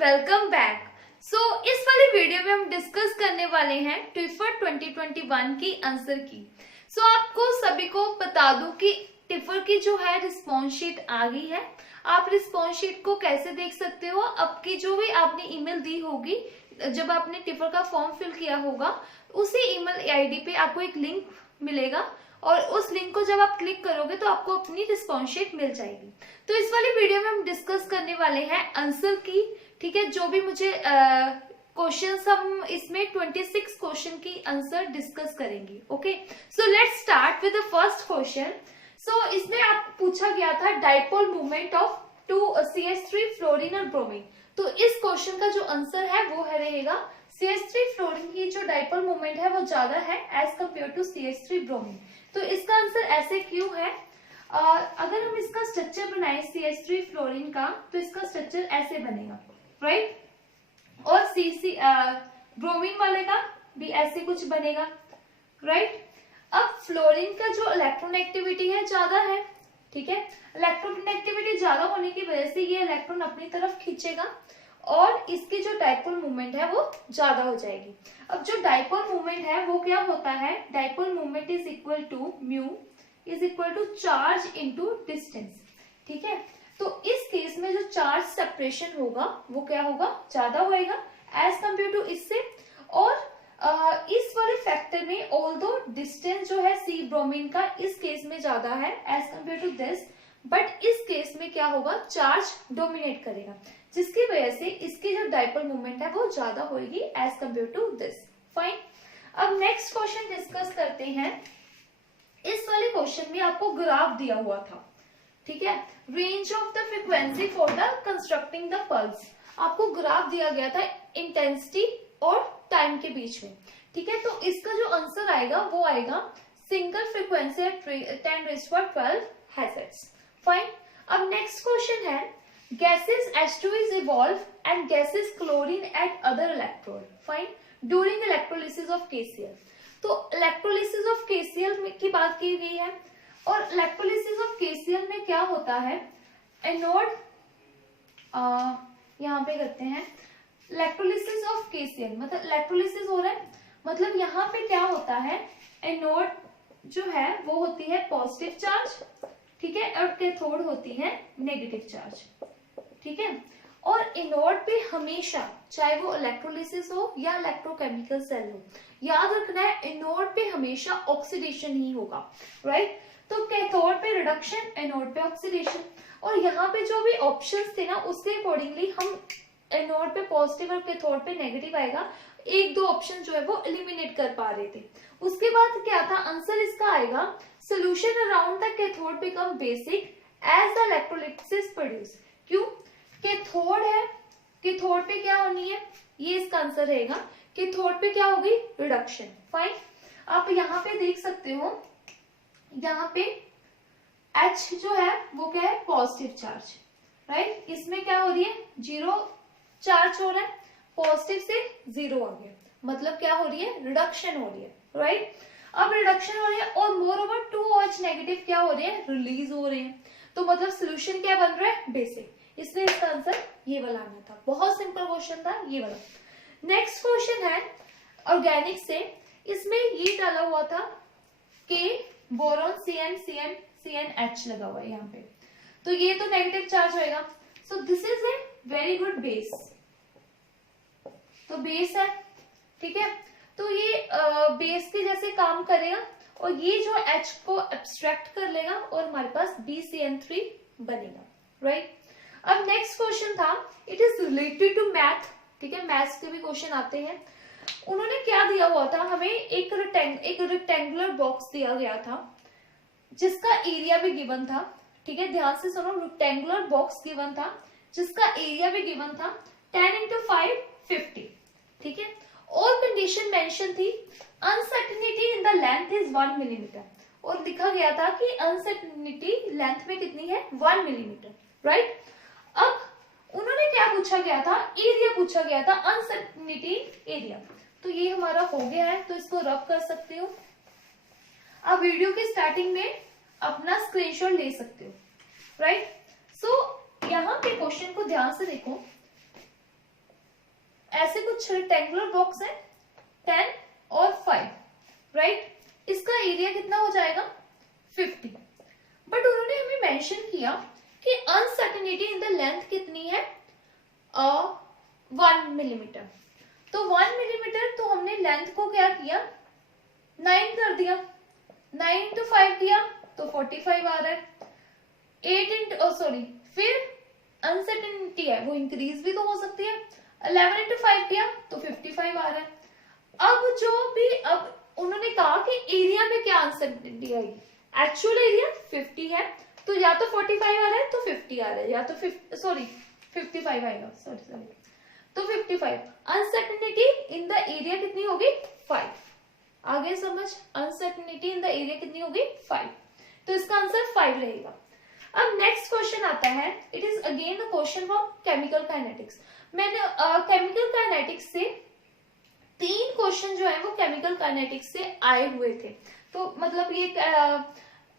Welcome back. इस वाली video में हम डिस्कस करने वाले हैं टिफर 2021 की आंसर की। आपको सभी को बता दूं कि टिफर की जो है रिस्पॉन्स शीट आ गई है। आप रिस्पॉन्स शीट को कैसे देख सकते हो, आपकी जो भी आपने ईमेल दी होगी जब आपने टिफर का फॉर्म फिल किया होगा, उसी ईमेल आईडी पे आपको एक लिंक मिलेगा और उस लिंक को जब आप क्लिक करोगे तो आपको अपनी रिस्पॉन्स शीट मिल जाएगी। तो इस वाली वीडियो में हम डिस्कस करने वाले हैं आंसर की। ठीक है, जो भी मुझे क्वेश्चंस हम इसमें 26 क्वेश्चन की आंसर डिस्कस करेंगे। Okay, so let's start with the first question. इसमें आप पूछा गया था dipole movement of 2 CH3 fluorine और ब्रोमीन। तो इस क्वेश्चन का जो आंसर है वो है रहेगा CH3 फ्लोरीन की जो डाइपोल मूवमेंट है वो ज्यादा है as compare to CH3 bromine. तो इसका आंसर ऐसे क्यों है? अगर हम इसका स्ट्रक्चर बनाए CH3 फ्लोरीन का तो इसका स्ट्रक्चर ऐसे बनेगा, राइट? और ब्रोमीन वाले का भी ऐसे कुछ बनेगा, राइट? अब फ्लोरीन का जो इलेक्ट्रोनेगेटिविटी है ज्यादा है, ठीक है। इलेक्ट्रोनेगेटिविटी ज्यादा होने की वजह से ये इलेक्ट्रॉन अपनी तरफ खींचेगा और इसकी जो डाइपोल मूवमेंट है वो ज्यादा हो जाएगी। अब जो डाइपोल मूवमेंट है वो क्या होता है? Dipole movement is equal to mu is equal to charge into distance, ठीक है। तो इस केस में जो चार्ज सेपरेशन होगा वो क्या होगा? ज्यादा होएगा एज कम्पेयर टू इससे। और इस वाले फैक्टर में ऑल्दो डिस्टेंस जो है सी ब्रोमीन का इस केस में ज्यादा है as compare to this, but इस केस में क्या होगा? चार्ज डोमिनेट करेगा, जिसकी वजह से इसकी जो डाइपोल मूवमेंट है वो ज्यादा होगी as compare to this. Fine. अब नेक्स्ट क्वेश्चन डिस्कस करते हैं। इस वाले क्वेश्चन में आपको ग्राफ दिया हुआ था, ठीक है। Range of the frequency for the constructing the pulse, आपको ग्राफ दिया गया था इंटेंसिटी और टाइम के बीच में, ठीक है। तो इसका जो आंसर आएगा वो आएगा सिंगल फ्रीक्वेंसी एट 10⁻12 हैजेर्ट्स। फाइन। अब नेक्स्ट क्वेश्चन है gases H2 is evolved and gases chlorine at other electrode. Fine. During electrolysis of KCl. तो इलेक्ट्रोलिसिस ऑफ KCl की बात की गई है और इलेक्ट्रोलिसिस ऑफ KCl में क्या होता है? एनोड यहाँ पे करते हैं इलेक्ट्रोलिसिस ऑफ KCl, मतलब इलेक्ट्रोलिसिस हो रहा है, मतलब यहाँ पे क्या होता है? एनोड जो है वो होती है पॉजिटिव चार्ज, ठीक है, और कैथोड होती है नेगेटिव चार्ज, ठीक है। और एनोड पे हमेशा, चाहे वो इलेक्ट्रोलिसिस हो या इलेक्ट्रोकेमिकल सेल हो, याद रखना है एनोड पे हमेशा ऑक्सीडेशन ही होगा, राइट? तो कैथोड पे रिडक्शन, एनोड पे ऑक्सीडेशन। और यहाँ पे जो भी ऑप्शंस थे ना उसके अकॉर्डिंगली हम एनोड पे पॉजिटिव और कैथोड पे नेगेटिव आएगा, एक दो ऑप्शन जो है वो एलिमिनेट कर पा रहे थे। उसके बाद क्या था? आंसर इसका आएगा solution around the cathode become basic as the electrolysis produce. क्यों? कैथोड है, कैथोड पे क्या होनी है? ये इसका आंसर रहेगा। कैथोड पे क्या होगी? रिडक्शन। फाइन। आप यहाँ पे देख सकते हो, यहाँ पे H जो है वो क्या है? Positive charge, right? इसमें क्या हो रही है? 0 चार्ज हो रहा है, पॉजिटिव से 0 आ गया, मतलब क्या हो रही है? रिडक्शन हो रही है, राइट? अब रिडक्शन हो रही है और मोर ओवर 2OH नेगेटिव क्या हो रहे हैं? रिलीज हो रहे हैं। तो मतलब सोल्यूशन क्या बन रहा है? बेसिक। इसलिए इसका आंसर ये वाला आना था। बहुत सिंपल क्वेश्चन था ये वाला। नेक्स्ट क्वेश्चन है ऑर्गेनिक से। इसमें ये डाला हुआ था के बोरॉन CnCnCnH लगा हुआ है यहाँ पे, तो ये तो नेगेटिव चार्ज होएगा। So this is a very good base, तो बेस है, ठीक है। तो ये बेस के जैसे काम करेगा और ये जो H को एब्स्ट्रैक्ट कर लेगा और हमारे पास BCN3 बनेगा, राइट? अब नेक्स्ट क्वेश्चन था, it is related to math, ठीक है, मैथ्स के भी क्वेश्चन आते हैं। उन्होंने क्या दिया हुआ था हमें? एक रेक्टेंगुलर बॉक्स दिया गया था जिसका एरिया भी गिवन था, ठीक है, ध्यान से सुनो। रेक्टेंगुलर बॉक्स गिवन था जिसका एरिया भी गिवन था 10 × 5 50, ठीक है। और कंडीशन मेंशन थी uncertainty in the length is 1 millimetre, और लिखा गया था कि अनसर्टेनिटी लेंथ में कितनी है? 1 मिलीमीटर, राइट? अब उन्होंने क्या पूछा गया था? एरिया पूछा गया था, अनसर्टेनिटी एरिया। तो ये हमारा हो गया है, तो इसको रब कर सकते हो। आप वीडियो की स्टार्टिंग में अपना स्क्रीनशॉट ले सकते हो, राइट? सो यहाँ पे क्वेश्चन को ध्यान से देखो। ऐसे कुछ रेक्टेंगुलर बॉक्स है 10 और 5, राइट? इसका एरिया कितना हो जाएगा 50। बट उन्होंने हमें मेंशन किया कि अनसर्टेनिटी इन द लेंथ कितनी है 1 मिलीमीटर। तो 1 मिलीमीटर, तो हमने लेंथ को क्या किया 9 कर दिया, 9 इंटू 5 किया तो 45 आ रहा है। 8 इंटू फिर अनसर्टेनिटी है वो इंक्रीज भी तो हो सकती है, 11 इंटू 5 किया तो 55 आ रहा है। अब उन्होंने कहा कि एरिया में क्या अनसर्टेनिटी आएगी, एक्चुअल एरिया 50 है तो या तो 45 आ रहा है तो 50 आ रहा है, या तो 55 आएगा, तो 55। अनसर्टेनिटी इन द एरिया कितनी होगी 5। आगे समझ, अनसर्टेनिटी इन द एरिया कितनी होगी 5, तो इसका आंसर 5 रहेगा। अब नेक्स्ट क्वेश्चन आता है, it is again a question from chemical kinetics. मैंने केमिकल काइनेटिक्स से 3 क्वेश्चन जो है वो केमिकल काइनेटिक्स से आए हुए थे। तो मतलब ये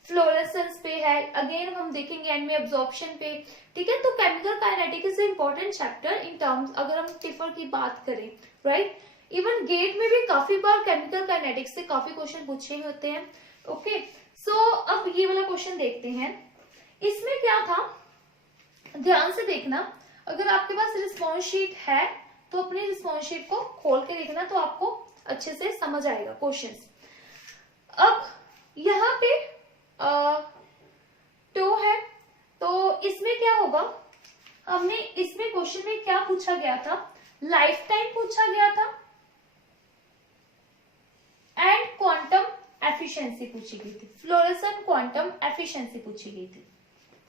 फ्लोरेसेंस पे है, अगेन हम देखेंगे एंड में एब्जॉर्प्शन पे, ठीक है? तो chemical kinetics is important chapter in terms, अगर हम टिफर की बात करें, राइट? इवन गेट में भी काफी बार केमिकल काइनेटिक्स से काफी क्वेश्चन पूछे होते हैं। ओके, सो अब ये वाला क्वेश्चन देखते हैं। इसमें क्या था, ध्यान से देखना, अगर आपके पास रिस्पॉन्स शीट है तो अपनी रिस्पॉन्स शीट को खोल के देखना, तो आपको अच्छे से समझ आएगा क्वेश्चंस। अब यहाँ पे टो है, तो इसमें क्या होगा, हमने इसमें क्वेश्चन में क्या पूछा गया था, लाइफ टाइम पूछा गया था एंड क्वांटम एफिशिएंसी पूछी गई थी, फ्लोरेसेंट क्वांटम एफिशिएंसी पूछी गई थी।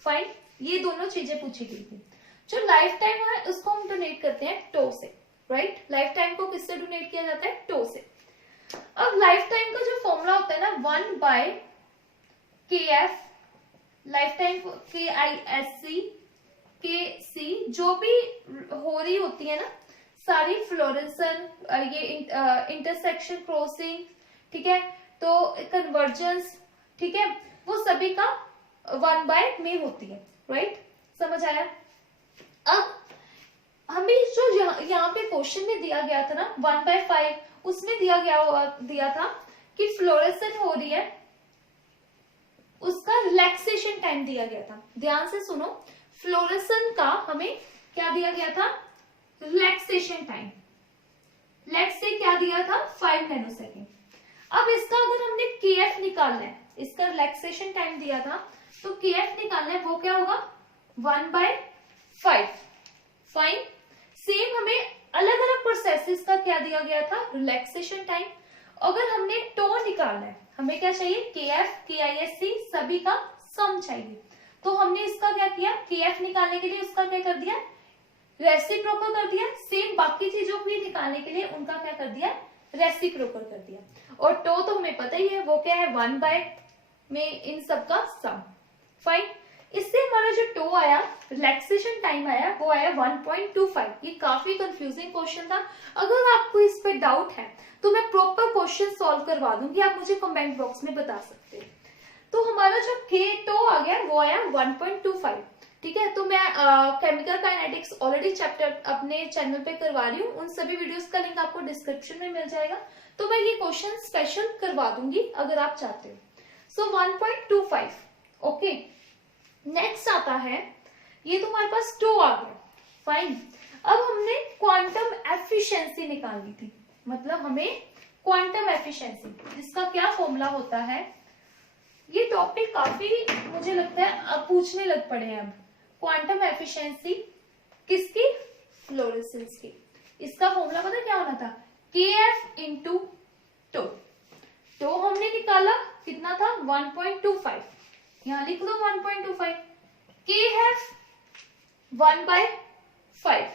फाइन, ये दोनों चीजें पूछी गई थी। जो लाइफ टाइम है उसको हम डोनेट करते हैं टो से, राइट? लाइफ टाइम को किससे डोनेट किया जाता है, टो से। अब लाइफ टाइम का जो फॉर्मूला होता है ना 1/kf, life time KISC KC, जो भी हो रही होती है ना सारी फ्लोरेसेंस, ये इंटरसेक्शन क्रॉसिंग, ठीक है, तो कन्वर्जेंस, ठीक है, वो सभी का 1 में होती है, राइट? समझ आया? अब हमें जो यहाँ पे क्वेश्चन में दिया गया था ना 1/5, उसमें दिया था कि फ्लोरेसेंस हो रही है, उसका रिलैक्सेशन टाइम दिया गया था। ध्यान से सुनो, फ्लोरेसेंस का हमें क्या दिया गया था, रिलैक्सेशन टाइम। लेट्स से क्या दिया था 5 नैनोसेकंड। अब इसका अगर हमने KF निकालना है, इसका रिलैक्सेशन टाइम दिया था, तो KF निकालना है, वो क्या होगा 1/5। फाइन, सेम हमें अलग अलग प्रोसेसेस का क्या दिया गया था, रिलैक्सेशन टाइम। अगर हमने टो निकालना है, हमें क्या चाहिए, KF KISC सभी का सम चाहिए, तो हमने इसका क्या किया, KF निकालने के लिए उसका क्या कर दिया, रेसिप्रोकल कर दिया। सेम बाकी चीजों को निकालने के लिए उनका क्या कर दिया, रेसिप्रोकल कर दिया। और टो तो हमें पता ही है वो क्या है, 1 में इन सब का सम। फाइन, इससे हमारा जो टो आया, रिलैक्सेशन टाइम आया, वो आया 1.25। ये काफी कंफ्यूजिंग क्वेश्चन था। अगर आपको इस पे डाउट है तो मैं प्रॉपर क्वेश्चन सॉल्व करवा दूंगी, आप मुझे कमेंट बॉक्स में बता सकते हैं। तो हमारा जो टो आ गया वो आया 1.25, ठीक है? तो मैं केमिकल काइनेटिक्स ऑलरेडी चैप्टर अपने चैनल पे करवा रही हूँ, उन सभी वीडियोस का लिंक आपको डिस्क्रिप्शन में मिल जाएगा, तो मैं ये क्वेश्चन स्पेशल करवा दूंगी अगर आप चाहते हो। सो 1.25, ओके। नेक्स्ट आता है, ये तुम्हारे पास टो आ गया, फाइन। अब हमने क्वांटम एफिशिएंसी निकालनी थी, मतलब हमें क्वांटम एफिशिएंसी, जिसका क्या फॉर्मूला होता है। ये टॉपिक काफी मुझे लगता है अब पूछने लग पड़े हैं। अब क्वांटम एफिशिएंसी किसकी, फ्लोरेसेंस की। इसका फॉर्मूला पता क्या होना था, KF इंटू टो। टो हमने निकाला कितना था 1.25, यहां लिख दो 1.25। KF 1/5,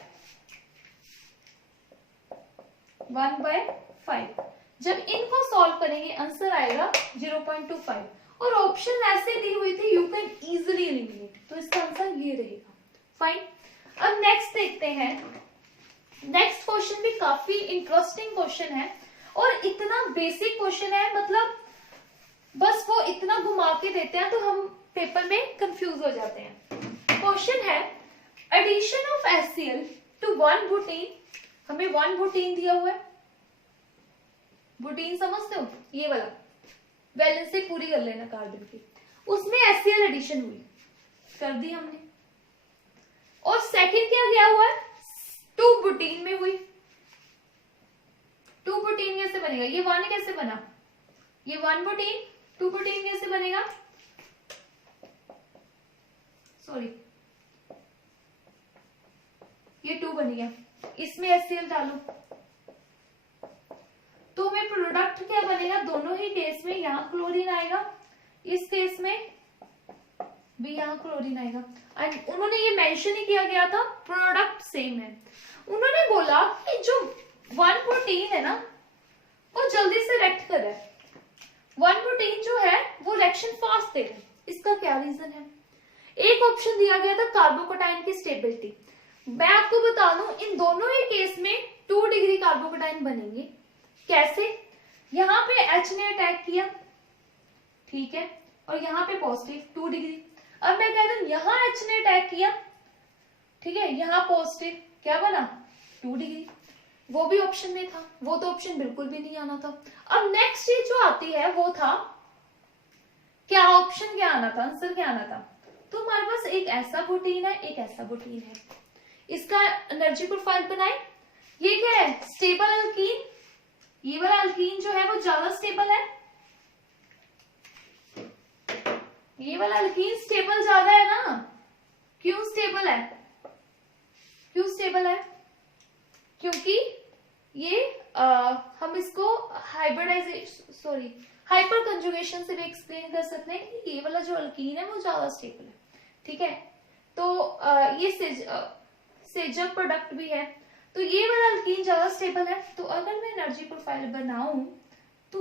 1/5। जब इनको सॉल्व करेंगे आंसर आएगा 0.25। और ऑप्शन ऐसे दी हुई थी, यू कैन इजिली एलिमिनेट, तो इसका आंसर ये रहेगा। फाइन, अब नेक्स्ट देखते हैं। नेक्स्ट क्वेश्चन भी काफी इंटरेस्टिंग क्वेश्चन है और इतना बेसिक क्वेश्चन है, मतलब बस वो इतना घुमा के देते हैं तो हम पेपर में कंफ्यूज हो जाते हैं। क्वेश्चन है, addition of HCl to 1 butene हमें 1 बुटीन दिया हुआ है, बुटीन समझते हो, ये वाला वैलेंसी पूरी कर लेना कार्बन की, उसमें HCl एडिशन हुई, कर दी हमने। और सेकंड क्या गया हुआ है, 2 बुटीन में हुई। 2 बुटीन कैसे बनेगा, ये 1 कैसे बना, ये 1 बुटीन, 2 बुटीन कैसे बनेगा, सॉरी ये 2 बन गया, इसमें HCl डालो तो हमें प्रोडक्ट क्या बनेगा, दोनों ही केस में यहाँ क्लोरीन आएगा, इस केस में भी यहाँ क्लोरीन आएगा। एंड उन्होंने ये मेंशन ही किया गया था प्रोडक्ट सेम है। उन्होंने बोला कि जो 1 प्रोटीन है ना वो जल्दी से रिएक्ट कर रहा है, 1 प्रोटीन जो है वो रिएक्शन फास्ट दे रहा है। इसका क्या रीजन है, एक ऑप्शन दिया गया था कार्बोकटाइन की स्टेबिलिटी। मैं आपको बता दूं इन दोनों ही केस में 2 डिग्री कार्बोकटाइन बनेंगे। कैसे, यहाँ पे H ने अटैक किया, ठीक है, और यहाँ पे पॉजिटिव 2 डिग्री। अब मैं कहता हूं यहाँ H ने अटैक किया, ठीक है, यहाँ पॉजिटिव, क्या बना 2 डिग्री। वो भी ऑप्शन में था, वो तो ऑप्शन बिल्कुल भी नहीं आना था। अब नेक्स्ट चीज जो आती है वो था क्या, ऑप्शन क्या आना था, आंसर क्या आना था। तो हमारे पास एक ऐसा प्रोटीन है, एक ऐसा प्रोटीन है, इसका एनर्जी प्रोफाइल बनाए। ये क्या है, स्टेबल अल्कीन, ये वाला अल्कीन जो है वो ज्यादा स्टेबल है, ये वाला अल्कीन स्टेबल ज्यादा है ना। क्यों स्टेबल है, क्यों स्टेबल है, क्योंकि ये हम इसको हाइपर कंजुगेशन से भी एक्सप्लेन कर सकते हैं कि ये वाला जो अल्कीन है वो ज्यादा स्टेबल है, ठीक है। तो ये सेजक प्रोडक्ट भी है, तो ये वाला अल्कीन ज्यादा स्टेबल है। तो अगर मैं एनर्जी प्रोफाइल बनाऊं तो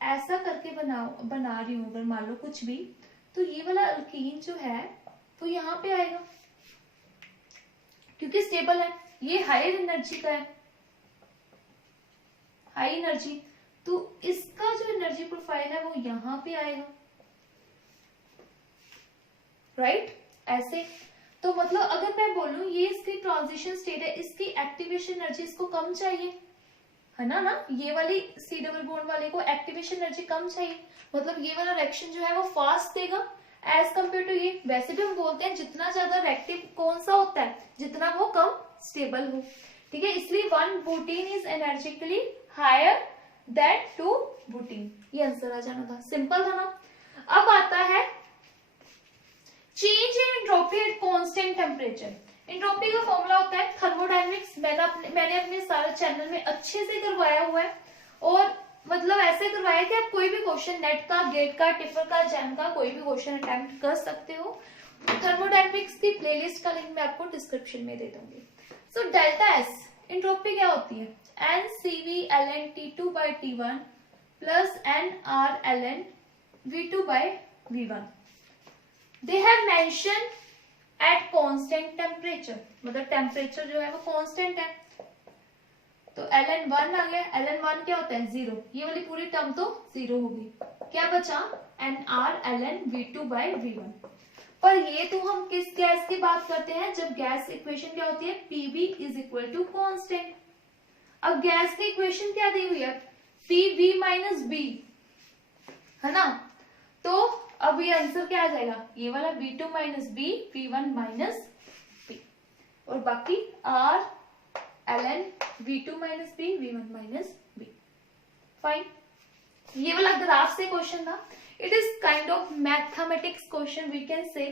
ऐसा करके बना रही हूं, अगर मान लो कुछ भी, तो ये वाला अल्कीन जो है वो यहाँ पे आएगा क्योंकि स्टेबल है, ये हायर एनर्जी का है, हाई एनर्जी, तो इसका जो एनर्जी प्रोफाइल है वो यहाँ पे आएगा, राइट, ऐसे। तो मतलब अगर मैं बोलूं ये इसकी ट्रांजिशन स्टेट है, इसकी एक्टिवेशन एनर्जी इसको कम चाहिए, है ना, ये वाली C डबल बॉन्ड वाले को एक्टिवेशन एनर्जी कम चाहिए, मतलब ये वाला रिएक्शन जो है वो फास्ट देगा एज कम्पेयर टू ये। वैसे भी हम बोलते हैं जितना ज्यादा रिएक्टिव कौन सा होता है, जितना वो कम स्टेबल हो, ठीक है। इसलिए 1 बुटीन इज एनर्जिकली हायर देन 2 बुटीन, ये आंसर आ जाना था, सिंपल था ना। अब आता है change in entropy at constant temperature. Entropy का फॉर्मूला होता है थर्मोडायनेमिक्स, मैंने अपने सारे चैनल में अच्छे से करवाया हुआ है, और मतलब ऐसे करवाया कि आप कोई भी क्वेश्चन नेट का, गेट का, टिफर का, जैम का कोई भी क्वेश्चन अटेम्प्ट कर सकते हो। थर्मोडायनेमिक्स की प्लेलिस्ट का लिंक मैं आपको डिस्क्रिप्शन में दे दूंगी। सो डेल्टा एस एंट्रोपी क्या होती है, NCV ln T2 by T1 plus NR ln V2 by V1। They have mentioned at constant temperature, मतलब टेम्परेचर जो है वो कांस्टेंट है, तो ln1 आ गया, ln1 क्या होता है 0, ये वाली पूरी टर्म तो 0 होगी, क्या बचा NR ln V2 by V1। पर ये तो हम किस गैस की बात करते हैं, जब गैस इक्वेशन क्या होती है PV is equal to constant. अब गैस की इक्वेशन क्या दी हुई है, PV माइनस B, है ना, तो अब ये आंसर क्या आ जाएगा, ये वाला V2 minus B, V1 minus B, और बाकी R ln V2 minus B, V1 minus B, fine. ये वाला ग्राफ से क्वेश्चन था, it is kind of mathematics question we can say.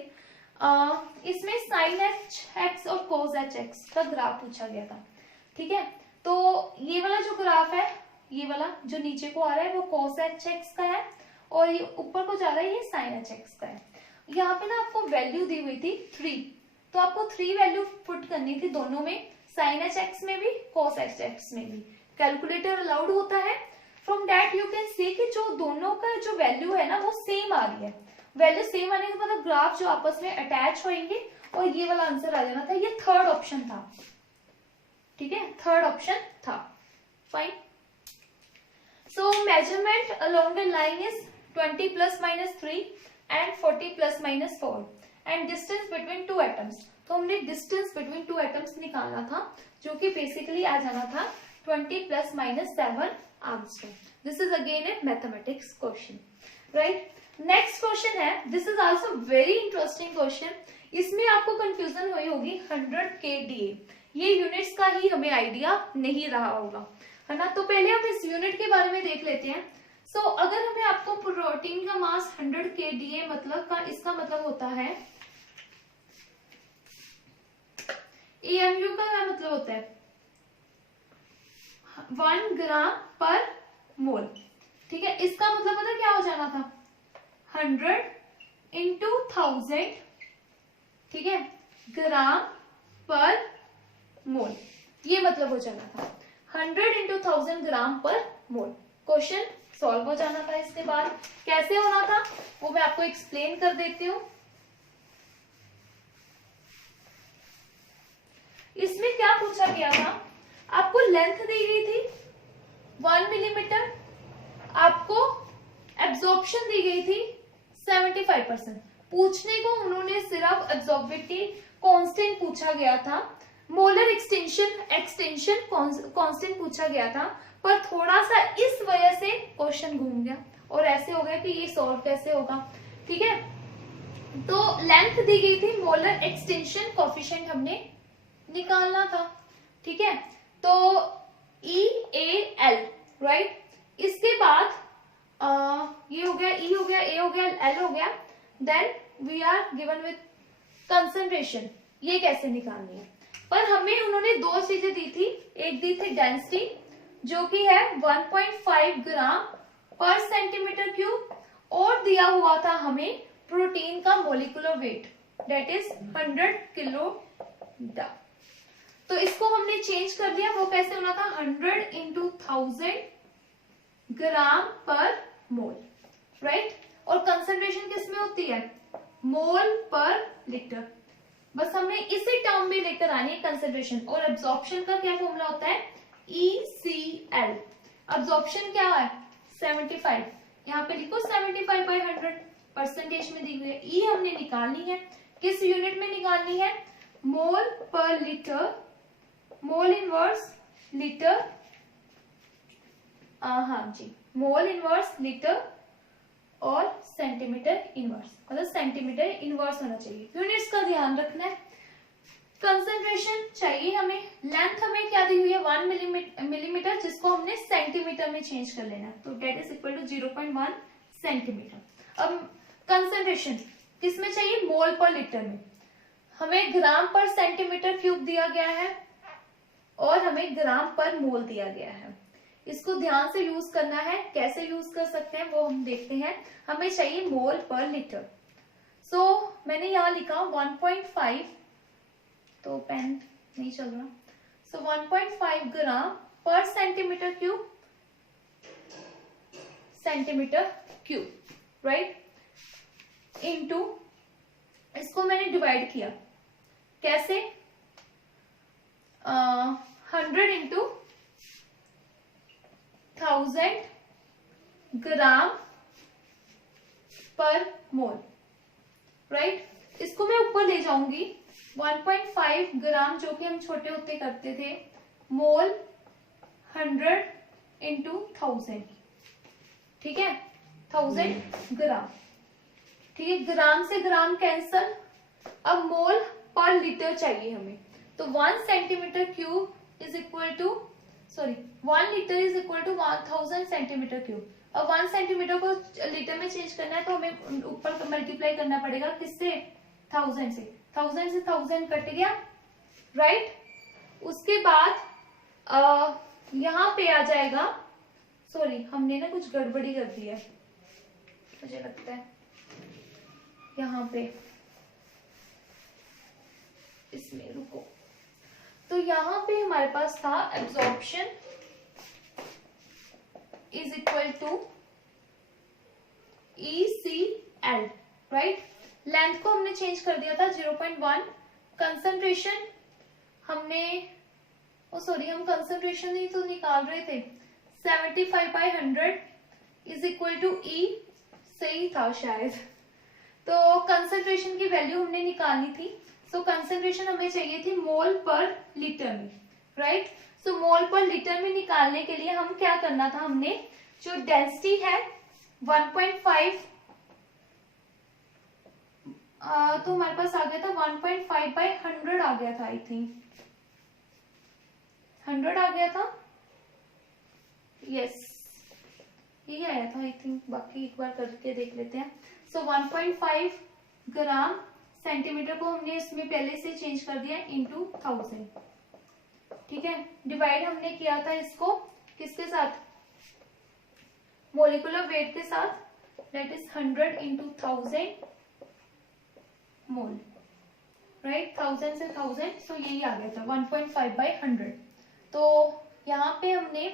इसमें sin hx और cos hx का ग्राफ पूछा गया था, ठीक है। तो ये वाला जो ग्राफ है, ये वाला जो नीचे को आ रहा है वो cos hx का है, और ये ऊपर को जा रहा है ये sin hx का है। यहाँ पे ना आपको वैल्यू दी हुई थी 3, तो आपको 3 वैल्यू पुट करनी थी दोनों में, sin hx में भी, cos hx में भी। कैलकुलेटर अलाउड होता है, from that you can see कि जो दोनों का जो वैल्यू है ना वो सेम आ रही है, वैल्यू सेम आने का मतलब ग्राफ जो आपस में अटैच होंगे, और ये वाला आंसर आ जाना था, ये थर्ड ऑप्शन था, ठीक है, थर्ड ऑप्शन था, fine. So measurement along the line is 20 plus minus 3 and 40 plus minus 4 and distance between two atoms। तो हमने डिस्टेंस बिटवीन टू एटम्स निकालना था, जो कि बेसिकली आ जाना था 20 + -7 Armstrong. This is again a mathematics question, right. Next question है, this is also very interesting question. इसमें आपको कंफ्यूजन हुई होगी 100 kDa, ये यूनिट्स का ही हमें आइडिया नहीं रहा होगा, है ना. तो पहले हम इस यूनिट के बारे में देख लेते हैं. सो अगर हमें आपको प्रोटीन का मास 100 kDa मतलब का, इसका मतलब होता है AMU का क्या मतलब होता है 1 ग्राम पर मोल. ठीक है, इसका मतलब पता क्या हो जाना था 100 × 1000, ठीक है, ग्राम पर मोल. ये मतलब हो जाना था 100 × 1000 ग्राम पर मोल. क्वेश्चन सॉल्व हो जाना था. इसके बाद कैसे होना था वो मैं आपको एक्सप्लेन कर देती हूँ. इसमें क्या पूछा गया था, आपको लेंथ दी गई थी 1 मिलीमीटर, आपको एब्जॉर्प्शन दी गई थी 75%. पूछने को उन्होंने सिर्फ एब्जॉर्बिविटी कांस्टेंट पूछा गया था, मोलर एक्सटेंशन कांस्टेंट पूछा गया था, पर थोड़ा सा इस वजह से क्वेश्चन घूम गया और ऐसे हो गया कि ये सॉल्व कैसे होगा. ठीक है, तो लेंथ दी गई थी, मोलर एक्सटेंशन कोफिशिएंट हमने निकालना था. ठीक है, तो EAL, राइट. इसके बाद ये हो गया, E हो गया, A हो गया, L हो गया. Then we are given with concentration. ये कैसे निकालनी है, पर हमें उन्होंने दो चीजें दी थी. एक दी थी डेंसिटी जो कि है 1.5 ग्राम पर सेंटीमीटर क्यूब, और दिया हुआ था हमें प्रोटीन का molecular weight, that is 100 kilogram. तो इसको हमने चेंज कर दिया. वो कैसे होना था 100 × 1000 ग्राम पर मोल, राइट. और कंसंट्रेशन किस में होती है मोल पर लीटर. बस हमने इसी टर्म में लेकर आनी है कंसंट्रेशन. और एब्जॉर्प्शन का क्या फॉर्मूला होता है ECL. एब्जॉर्प्शन क्या है 75, यहाँ पे लिखो 75/100 परसेंटेज में दी हुई है. E हमने निकालनी है, किस यूनिट में निकालनी है मोल पर लीटर, मोल इनवर्स लीटर, हाँ जी, मोल इनवर्स लीटर और सेंटीमीटर इनवर्स, मतलब सेंटीमीटर इनवर्स होना चाहिए. यूनिट्स का ध्यान रखना है. कंसंट्रेशन चाहिए हमें. लेंथ हमें क्या दी हुई है 1 मिलीमीटर, जिसको हमने सेंटीमीटर में चेंज कर लेना. तो that is equal to 0.1 centimetre. अब कंसंट्रेशन किस में चाहिए मोल पर लीटर में. हमें ग्राम पर सेंटीमीटर क्यूब दिया गया है और हमें ग्राम पर मोल दिया गया है. इसको ध्यान से यूज करना है. कैसे यूज कर सकते हैं वो हम देखते हैं. हमें चाहिए मोल पर लीटर. सो मैंने यहाँ लिखा 1.5, तो पेन नहीं चल रहा. सो 1.5 ग्राम पर सेंटीमीटर क्यूब, राइट, इनटू, इसको मैंने डिवाइड किया कैसे 100 × 1000 ग्राम पर मोल, राइट. इसको मैं ऊपर ले जाऊंगी 1.5 ग्राम जो कि हम छोटे होते करते थे, मोल 100 × 1000, ठीक है, 1000 ग्राम. ठीक है, ग्राम से ग्राम कैंसल. अब मोल पर लीटर चाहिए हमें, तो 1 centimetre cube is equal to 1 litre is equal to 1000 centimetre cube. अब 1 सेंटीमीटर को लीटर में चेंज करना है तो हमें ऊपर मल्टीप्लाई करना पड़ेगा किससे 1000 से. 1000 से 1000 कट गया, राइट. उसके बाद यहाँ पे आ जाएगा, हमने ना कुछ गड़बड़ी कर दी है मुझे लगता है. यहाँ पे इसमें रुको, तो यहाँ पे हमारे पास था absorption is equal to ECL, right. Length को हमने चेंज कर दिया था 0.1. कंसंट्रेशन हमने हम कंसंट्रेशन ही तो निकाल रहे थे 75/100 इज इक्वल टू E. सही था शायद. तो कंसंट्रेशन की वैल्यू हमने निकालनी थी सो कंसेंट्रेशन हमें चाहिए थी मोल पर लीटर में, राइट। सो मोल पर लीटर में निकालने के लिए हम क्या करना था, हमने जो डेंसिटी है 1.5 तो हमारे पास आ गया था 1.5/100 आ गया था, आई थिंक 100 आ गया था, यस यही आया था आई थिंक, बाकी एक बार करके देख लेते हैं। सो 1.5 ग्राम सेंटीमीटर को हमने इसमें पहले से चेंज कर दिया इंटू 1000, ठीक है। डिवाइड हमने किया था इसको किसके साथ, मोलिकुलर वेट के साथ, that is 100 into 1000 mole, right. 1000 से 1000, सो यही आ गया था 1.5/100। तो यहाँ पे हमने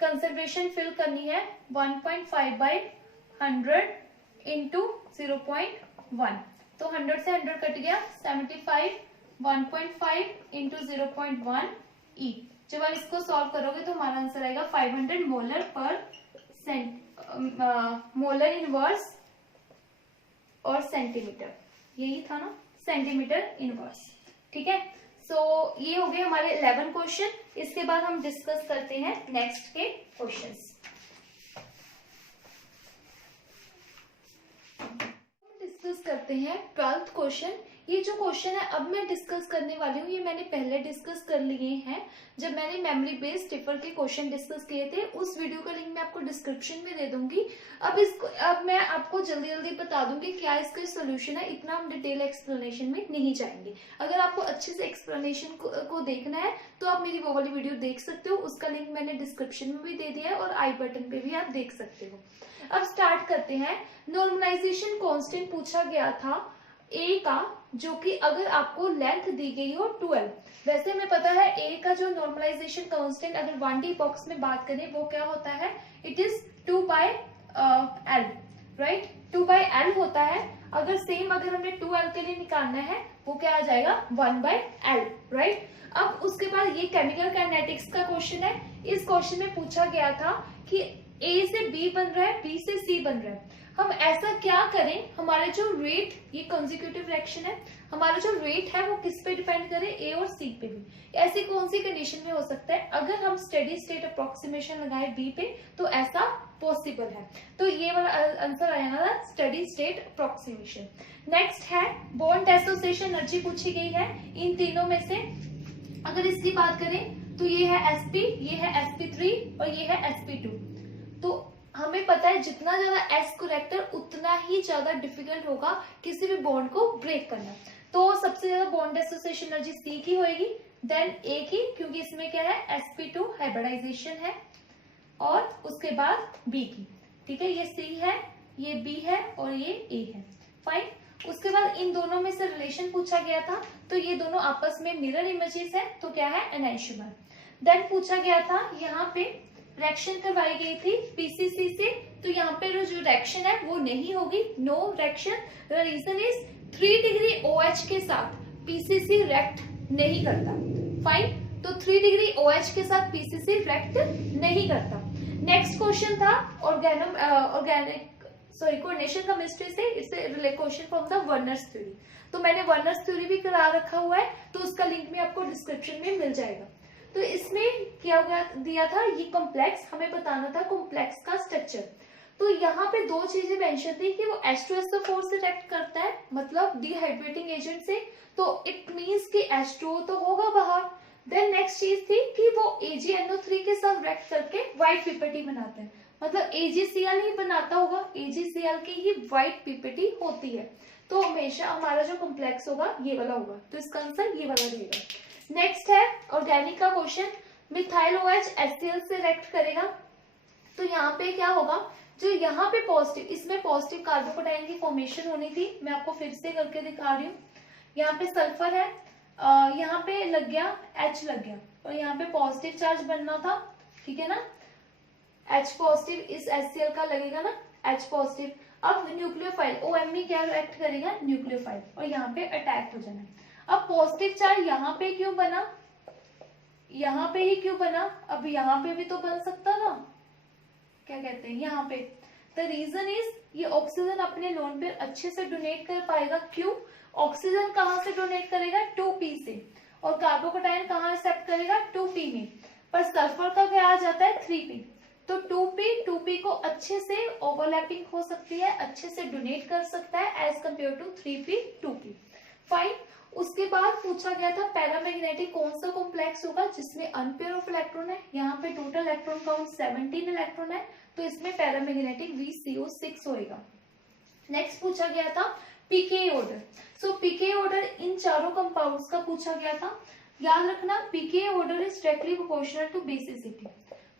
कंसेंट्रेशन फिल करनी है 1.5/100 इंटू 0.1, तो 100 से 100 कट गया 75, 1.5 इंटू 0.1 ई। जब आप इसको सॉल्व करोगे तो हमारा आंसर आएगा 500 मोलर पर मोलर इनवर्स और सेंटीमीटर, यही था ना, सेंटीमीटर इनवर्स, ठीक है। सो ये हो गए हमारे 11 क्वेश्चन। इसके बाद हम डिस्कस करते हैं नेक्स्ट के क्वेश्चंस। डिस्कस करते हैं 12th क्वेश्चन। ये जो क्वेश्चन है अब मैं डिस्कस करने वाली हूँ, ये मैंने पहले डिस्कस कर लिए हैं जब मैंने मेमोरी बेस्ड टिफर के क्वेश्चन डिस्कस किए थे। उस वीडियो का लिंक मैं आपको डिस्क्रिप्शन में दे दूंगी। अब मैं आपको जल्दी जल्दी बता दूंगी क्या इसका सोल्यूशन है, इतना हम डिटेल एक्सप्लेनेशन में नहीं जाएंगे। अगर आपको अच्छे से एक्सप्लेनेशन को देखना है तो आप मेरी वो वाली वीडियो देख सकते हो, उसका लिंक मैंने डिस्क्रिप्शन में भी दे दिया है और आई बटन पे भी आप देख सकते हो। अब स्टार्ट करते हैं। नॉर्मलाइजेशन कांस्टेंट पूछा गया था ए का, जो कि अगर आपको लेंथ दी गई हो 12, वैसे हमें पता है ए का जो नॉर्मलाइजेशन कांस्टेंट अगर 1D बॉक्स में बात करें वो क्या होता है, it is 2/L, right, 2/L होता है। अगर सेम अगर हमें 2L के लिए निकालना है वो क्या आ जाएगा 1/L, राइट। अब उसके बाद ये केमिकल काइनेटिक्स का क्वेश्चन है। इस क्वेश्चन में पूछा गया था कि ए से बी बन रहा है, बी से सी बन रहा है, हम ऐसा क्या करें, हमारे जो रेट, ये कंसेक्यूटिव रिएक्शन है, हमारा जो रेट है वो किस पे डिपेंड करे, ए और सी पे भी। ऐसी कौन सी कंडीशन में हो सकता है, अगर हम स्टेडी स्टेट अप्रोक्सीमेशन लगाए बी पे तो ऐसा पॉसिबल है। तो ये वाला आंसर आया ना, स्टेडी स्टेट अप्रोक्सीमेशन। नेक्स्ट है बॉन्ड एसोसिएशन एनर्जी पूछी गई है। इन तीनों में से अगर इसकी बात करें तो ये है sp, ये है sp3 और ये है sp2। तो हमें पता है जितना ज्यादा s करेक्टर उतना ही ज्यादा डिफिकल्ट होगा किसी भी बॉन्ड को ब्रेक करना। तो सबसे ज्यादा बॉन्ड एसोसिएशन एनर्जी C की होगी, देन A की, क्योंकि इसमें क्या है sp2 हाइब्रिडाइजेशन है, और उसके बाद B की, ठीक है। ये C है, ये B है और ये A है, फाइन। उसके बाद इन दोनों में से रिलेशन पूछा गया था, तो ये दोनों आपस में मिरर इमेजेस है, तो क्या है एनाइंशुमर। देन पूछा गया था यहाँ पे रिएक्शन करवाई गई थी पीसीसी से, तो यहाँ पे जो रिएक्शन है वो नहीं होगी, no reaction. The reason is 3 degree OH के साथ पीसीसी रिएक्ट नहीं करता, फाइन। तो 3 डिग्री OH के साथ पीसीसी रिएक्ट नहीं करता। नेक्स्ट क्वेश्चन था कोऑर्डिनेशन केमिस्ट्री से, इससे क्वेश्चन फॉर्म था वर्नर्स थ्योरी। तो मैंने वर्नर्स थ्योरी भी करा रखा हुआ है, तो उसका लिंक भी आपको डिस्क्रिप्शन में मिल जाएगा। तो इसमें क्या दिया था, ये कॉम्प्लेक्स, हमें बताना था कॉम्प्लेक्स का स्ट्रक्चर। तो यहाँ पे दो चीजें मेंशन थी कि वो H2SO4 से रिएक्ट करता है, मतलब डिहाइड्रेटिंग एजेंट से, तो इट मींस कि H2O तो होगा बाहर। देन नेक्स्ट चीज थी कि वो AgNO3 के साथ रिएक्ट करके व्हाइट पीपीटी बनाते हैं, मतलब AgCl ही बनाता होगा, AgCl की ही व्हाइट पीपीटी होती है। तो हमेशा हमारा जो कॉम्प्लेक्स होगा ये वाला होगा, तो इसका आंसर ये वाला रहेगा। नेक्स्ट है ऑर्गेनिक का क्वेश्चन। मिथाइल OH HCl से रिएक्ट करेगा, तो यहाँ पे क्या होगा, जो यहाँ पे पॉजिटिव, इसमें पॉजिटिव कार्बोकेटाइन की फॉर्मेशन होनी थी, मैं आपको फिर से करके दिखा रही हूँ। यहाँ पे सल्फर है, यहाँ पे लग गया H लग गया, और यहाँ पे पॉजिटिव चार्ज बनना था, ठीक है ना। H पॉजिटिव इस HCl का लगेगा ना, H पॉजिटिव। अब न्यूक्लियोफाइल OMe क्या रिएक्ट करेगा, न्यूक्लियोफाइल, और यहाँ पे अटैक हो जाना। अब पॉजिटिव चार्ज यहाँ पे क्यों बना, यहाँ पे ही क्यों बना, अब यहाँ पे भी तो बन सकता ना, क्या कहते हैं यहाँ पे। द रीजन इज ये ऑक्सीजन अपने लोन पे अच्छे से डोनेट कर पाएगा, क्यों, ऑक्सीजन कहाँ से डोनेट करेगा, 2p से, और कार्बोकटायन कहाँ एक्सेप्ट करेगा, 2p में, पर सल्फर का क्या आ जाता है, 3p। तो 2p को अच्छे से ओवरलैपिंग हो सकती है, अच्छे से डोनेट कर सकता है as compare to 3p 2p। Fine. उसके बाद पूछा गया था पैरामैग्नेटिक कौन सा कॉम्प्लेक्स होगा जिसमें अनपेयर ऑफ इलेक्ट्रॉन है। यहाँ पे टोटल इलेक्ट्रॉन काउंट 17 इलेक्ट्रॉन है, तो इसमें पैरामैग्नेटिक VCO6 होएगा। नेक्स्ट पूछा गया था पीके order. So PK order in चारों कंपाउंड्स का पूछा गया था। याद रखना P K order is directly proportional to basicity.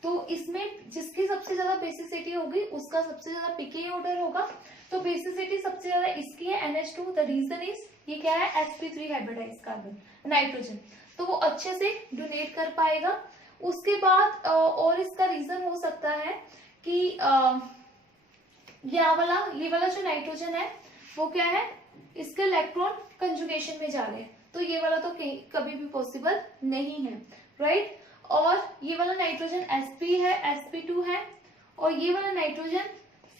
तो इसमें जिसकी सबसे ज्यादा बेसिसिटी होगी उसका सबसे ज्यादा पीके ऑर्डर होगा। तो बेसिसिटी सबसे ज्यादा इसकी है NH2। द रीजन इज ये क्या है, sp3 हाइब्रिडाइज कार्बन, नाइट्रोजन, तो वो अच्छे से डोनेट कर पाएगा। उसके बाद और इसका रीजन हो सकता है कि ये वाला जो नाइट्रोजन है वो क्या है, इसके इलेक्ट्रॉन कंजुगेशन में जा रहे हैं, तो ये वाला तो कभी भी पॉसिबल नहीं है, राइट। और ये वाला नाइट्रोजन sp है, sp2 है, और ये वाला नाइट्रोजन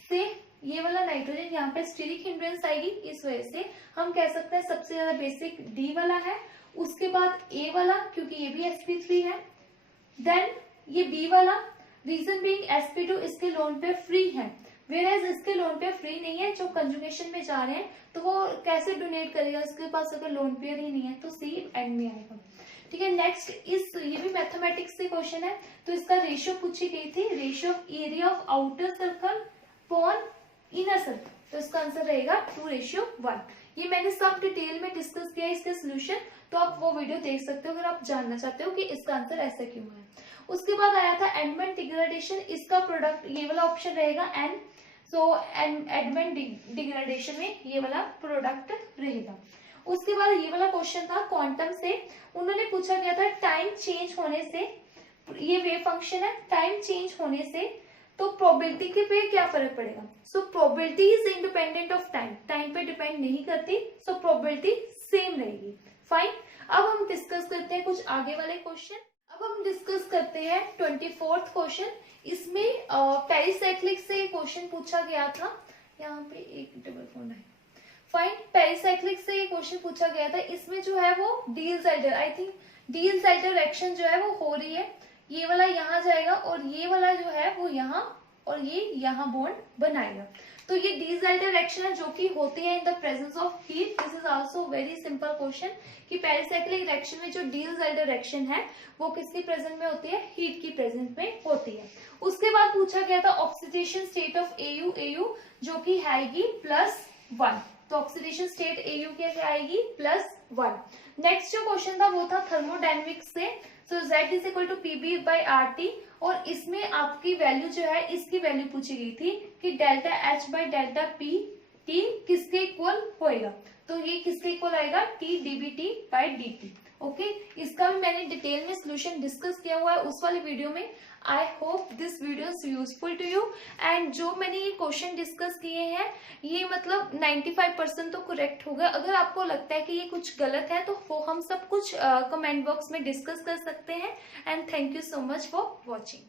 से ये वाला नाइट्रोजन यहाँ पे स्टीरिक हिंड्रेंस आएगी, इस वजह से हम कह सकते हैं सबसे ज्यादा बेसिक D वाला है। उसके बाद A वाला, क्योंकि ये भी sp3 है। देन ये B वाला, रीजन बीइंग sp2 इसके लोन पे फ्री है, वेयरएज इसके लोन पेयर फ्री नहीं है, जो कंजुगेशन में जा रहे हैं तो वो कैसे डोनेट करेगा, इसके पास अगर लोन पेयर ही नहीं है, तो C एंड में आएगा। ठीक है। नेक्स्ट ये भी मैथमेटिक्स से क्वेश्चन है, तो इसका रेशियो पूछी गई थी, ratio of area of outer circle upon inner circle, तो इसका आंसर रहेगा 2:1। ये मैंने सब डिटेल में डिस्कस किया है इसके सोल्यूशन, तो आप वो वीडियो देख सकते हो अगर आप जानना चाहते हो कि इसका आंसर ऐसा क्यों है। उसके बाद आया था एडमेंट डिग्रेडेशन, इसका प्रोडक्ट ये वाला ऑप्शन रहेगा N। सो एडमेंट डिग्रेडेशन में ये वाला प्रोडक्ट रहेगा। उसके बाद ये वाला क्वेश्चन था क्वांटम से, उन्होंने पूछा गया था टाइम चेंज होने से, ये वेव फंक्शन है, टाइम चेंज होने से तो प्रोबेबिलिटी के पे क्या फर्क पड़ेगा। So probability is independent of time, time पे डिपेंड नहीं करती, सो प्रोबेबिलिटी सेम रहेगी। फाइन। अब हम डिस्कस करते हैं कुछ आगे वाले क्वेश्चन। अब हम डिस्कस करते हैं 24th क्वेश्चन। इसमें पेरिसाइक्लिक से क्वेश्चन पूछा गया था, यहाँ पे एक डबल फोन है। फाइन। पेरिसाइक्लिक से ये क्वेश्चन पूछा गया था, इसमें जो है वो deal-cider, I think deal-cider reaction जो है वो हो रही है, ये वाला यहाँ जाएगा और ये वाला जो है वो यहाँ और ये यहाँ बॉन्ड बनाएगा। तो ये डील-साइडर रिएक्शन है जो कि होती है in the presence of heat. This is also very simple question कि पेरिसाइक्लिक रिएक्शन में जो डील-साइडर रिएक्शन है वो किसकी प्रेजेंस में होती है, हीट की प्रेजेंस में होती है। उसके बाद पूछा गया था ऑक्सीडेशन स्टेट ऑफ AU जो कि आएगी +1, तो ऑक्सीडेशन स्टेट AU क्या आएगी +1। नेक्स्ट जो क्वेश्चन था वो था थर्मोडायनेमिक्स से, so Z is equal to PB/RT, और इसमें आपकी वैल्यू जो है इसकी वैल्यू पूछी गई थी कि delta H by delta P T किसके इक्वल होएगा, तो ये किसके इक्वल आएगा, T dBT/dt। ओके, इसका भी मैंने डिटेल में सोल्यूशन डिस्कस किया हुआ है उस वाले वीडियो में। I hope this video is useful to you. And जो मैंने ये क्वेश्चन डिस्कस किए हैं ये मतलब 95% तो करेक्ट होगा। अगर आपको लगता है कि ये कुछ गलत है तो वो हम सब कुछ कमेंट बॉक्स में डिस्कस कर सकते हैं। And thank you so much for watching.